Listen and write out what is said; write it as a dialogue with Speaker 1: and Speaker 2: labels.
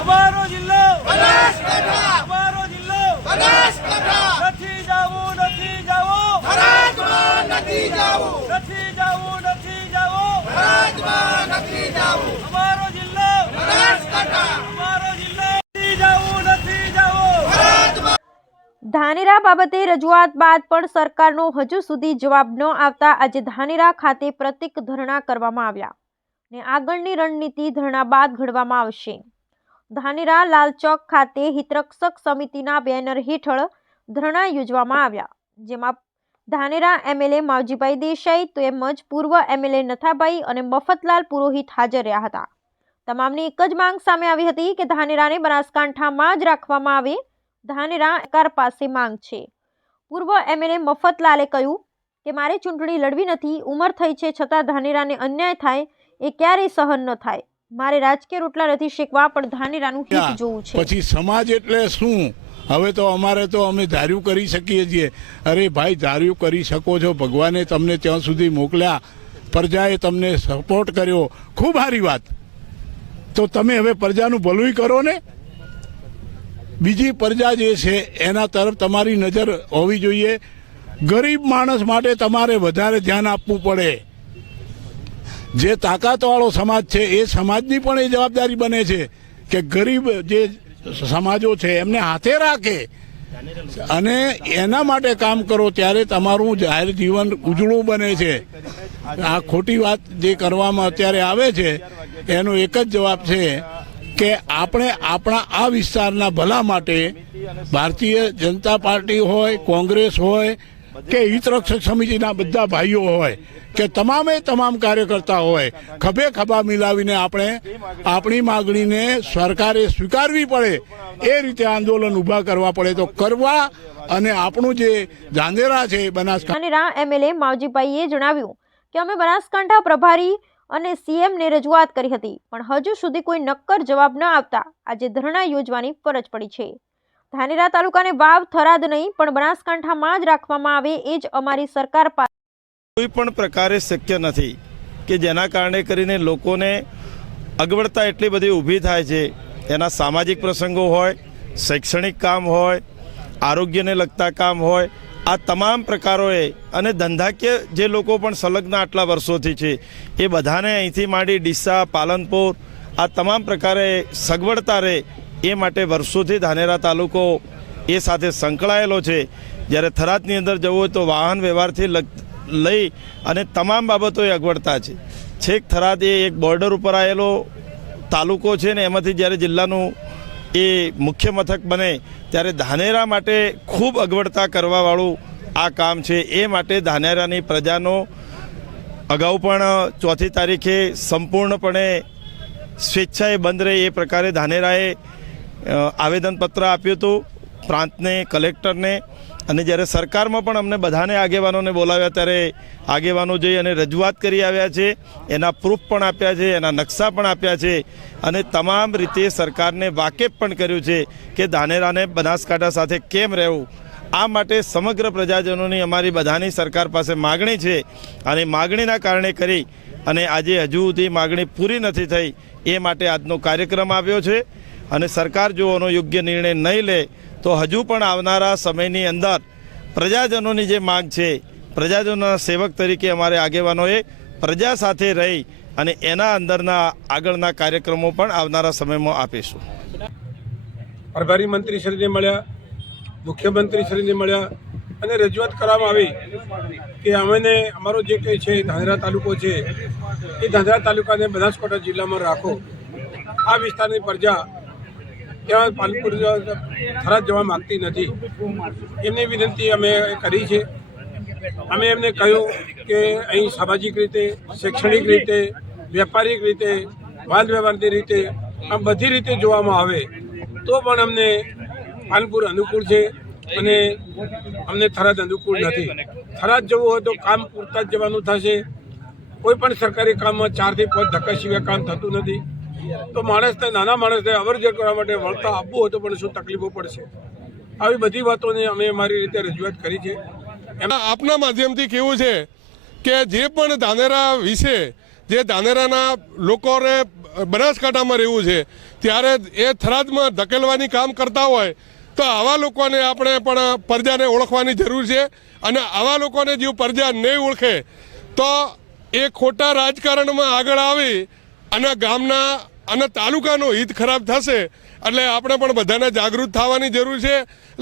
Speaker 1: અમારો જિલ્લો. અમારો જિલ્લો. નથી જાવું નથી જાવું. નથી જાવું. નથી જાવું અમારો જિલ્લો. અમારો જિલ્લો. નથી જાવું નથી જાવું.
Speaker 2: ધાનેરા બાબતે રજૂઆત બાદ પણ સરકારનો હજુ સુધી જવાબ ન આવતા આજે ધાનેરા ખાતે પ્રતિક ધરણા કરવામાં આવ્યા ને આગળની રણનીતિ ધરણા બાદ ઘડવામાં આવશે. ધાનેરા લાલચોક ખાતે હિતરક્ષક સમિતિના બેનર હેઠળ ધરણા યોજવામાં આવ્યા. જેમાં ધાનેરા એમએલએ માવજીભાઈ દેસાઈ, તેમજ પૂર્વ એમએલએ નથાભાઈ અને મફતલાલ પુરોહિત હાજર રહ્યા હતા. તમામની એક જ માંગ સામે આવી હતી કે ધાનેરાને બનાસકાંઠામાં જ રાખવામાં આવે. ધાનેરા એકાર પાસે માંગ છે. પૂર્વ એમએલએ મફતલાલે કહ્યું કે, મારે ચૂંટણી લડવી નથી, ઉંમર થઈ છે છતાં ધાનેરાને અન્યાય થાય એ ક્યારેય સહન ન થાય. મારે રાજકીય રોટલા નથી શેકવા પણ ધાનેરાનું હિત જોવું છે.
Speaker 3: પછી સમાજ એટલે શું? હવે તો અમારે તો અમે ધાર્યું કરી શકીએ છીએ. અરે ભાઈ ધાર્યું કરી શકો છો. ભગવાને તમને ત્યાં સુધી મોકલ્યા. પ્રજાએ તમને સપોર્ટ કર્યો. ખૂબ સારી વાત. તો તમે હવે પ્રજાનું ભલું કરો ને? બીજી પ્રજા જે છે એના તરફ તમારી નજર હોવી જોઈએ. ગરીબ માણસ માટે તમારે વધારે ધ્યાન આપવું પડે. જે તાકાતવાળો સમાજ છે, એ સમાજની પણ એ જવાબદારી બને છે કે ગરીબ જે સમાજો છે, એમને હાથે રાખે અને એના માટે કામ કરો, ત્યારે તમારું જાહેર જીવન ઉજળું બને છે. આ ખોટી વાત જે કરવામાં અત્યારે આવે છે, એનો એક જ જવાબ છે કે આપણે આપણા આ વિસ્તારના ભલા માટે ભારતીય જનતા પાર્ટી હોય, કોંગ્રેસ હોય કે હિતરક્ષક સમિતિના બધા ભાઈઓ હોય, કે તમામે તમામ કાર્યકર્તા હોય, ખભે ખભા મિલાવીને આપણે આપણી માગણીને સરકારે સ્વીકારવી પડે, એ રીતે આંદોલન ઊભા કરવા પડે તો કરવા અને આપણું જે ધાંધેરા છે બનાસકાંઠા
Speaker 2: એમએલએ માવજીભાઈએ જણાવ્યું કે અમે બનાસકાંઠા પ્રભારી અને સીએમને રજૂઆત કરી હતી, પણ હજુ સુધી કોઈ નક્કર જવાબ ન આવતા, આજે ધરણા યોજવાની ફરજ પડી છે. ધાનેરા તાલુકાને વાવ થરાદ નહીં, પણ બનાસકાંઠામાં જ રાખવામાં આવે એ જ અમારી સરકાર પાસે
Speaker 4: કોઈ પણ પ્રકારે શક્ય નથી કે જેના કારણે કરીને લોકોને અગવડતા એટલી બધી ઊભી થાય છે. એના સામાજિક પ્રસંગો હોય, શૈક્ષણિક કામ હોય, આરોગ્યને લગતા કામ હોય, આ તમામ પ્રકારોએ અને ધંધાકીય જે લોકો પણ સંલગ્ન આટલા વર્ષોથી છે, એ બધાને અહીંથી માંડી ડીસા, પાલનપુર, આ તમામ પ્રકારે સગવડતા રહે એ માટે વર્ષોથી ધાનેરા તાલુકો એ સાથે સંકળાયેલો છે. જ્યારે થરાદની અંદર જવું હોય તો વાહન વ્યવહારથી લઈ અને તમામ બાબતોએ અગવડતા છે. છેક થરાદ એ એક બોર્ડર ઉપર આવેલો તાલુકો છે ને એમાંથી જ્યારે જિલ્લાનું એ મુખ્ય મથક બને, ત્યારે ધાનેરા માટે ખૂબ અગવડતા કરવાવાળું આ કામ છે. એ માટે ધાનેરાની પ્રજાનો અગાઉ પણ ચોથી તારીખે સંપૂર્ણપણે સ્વેચ્છાએ બંધ રહે એ પ્રકારે ધાનેરાએ આવેદનપત્ર આપ્યું હતું પ્રાંતને, કલેક્ટરને અને જ્યારે સરકારમાં પણ અમને બધાને આગેવાનોને બોલાવ્યા ત્યારે આગેવાનો જઈ અને રજૂઆત કરી આવ્યા છે, એના પ્રૂફ પણ આપ્યા છે, એના નકશા પણ આપ્યા છે અને તમામ રીતે સરકારને વાકેફ પણ કર્યું છે કે ધાનેરાને બનાસકાંઠા સાથે કેમ રહેવું. આ માટે સમગ્ર પ્રજાજનોની અમારી બધાની સરકાર પાસે માગણી છે અને માગણીના કારણે કરી અને આજે હજુ સુધી માગણી પૂરી નથી થઈ એ માટે આજનો કાર્યક્રમ આવ્યો છે. અને સરકાર જો આનો યોગ્ય નિર્ણય નહીં લે, તો હજુ પણ આવનારા સમયની અંદર પ્રજાજનોની જે માગ છે, પ્રજાજનોના સેવક તરીકે અમારે આગેવાનોએ પ્રજા સાથે રહી અને એના અંદરના આગળના કાર્યક્રમો પણ આવનારા સમયમાં આપીશું.
Speaker 5: પ્રભારી મંત્રીશ્રીને મળ્યા, મુખ્યમંત્રીશ્રીને મળ્યા અને રજૂઆત કરવામાં આવી કે અમને અમારો જે કંઈ છે ધાંધ્રા તાલુકો છે, એ ધાંધ્રા તાલુકાને બનાસકાંઠા જિલ્લામાં રાખો. આ વિસ્તારની પ્રજા ત્યાં પાલનપુર થરાદ જવા માગતી નથી. એમની વિનંતી અમે કરી છે. અમે એમને કહ્યું કે અહીં સામાજિક રીતે, શૈક્ષણિક રીતે, વેપારિક રીતે વાદ વ્યવહારની રીતે આમ બધી રીતે જોવામાં આવે તો પણ અમને પાલનપુર અનુકૂળ છે અને અમને થરાદ અનુકૂળ નથી. થરાદ જવું હોય તો કામ પૂરતા જ જવાનું થશે. કોઈ પણ સરકારી કામમાં ચારથી પાંચ ધક્કા સિવાય કામ થતું નથી. તો માણસને, નાના માણસને અવરજર કરવા માટે વળતા આપવું હોય તો પણ શું તકલીફો પડશે? આવી બધી વાતોની અમે અમારી રીતે રજૂઆત કરી છે.
Speaker 6: આપના માધ્યમથી કેવું છે કે જે પણ ધાનેરા વિશે, જે ધાનેરાના લોકોને બનાસકાંઠામાં રહેવું છે, ત્યારે એ થરાદમાં ધકેલવાની કામ કરતા હોય, તો આવા લોકોને આપણે પણ પ્રજાને ઓળખવાની જરૂર છે અને આવા લોકોને જો પ્રજા નહીં ઓળખે, તો એ ખોટા રાજકારણમાં આગળ આવી આના ગામના અને તાલુકાનો હિત ખરાબ થશે એટલે આપણે પણ બધાને જાગૃત થવાની જરૂર છે.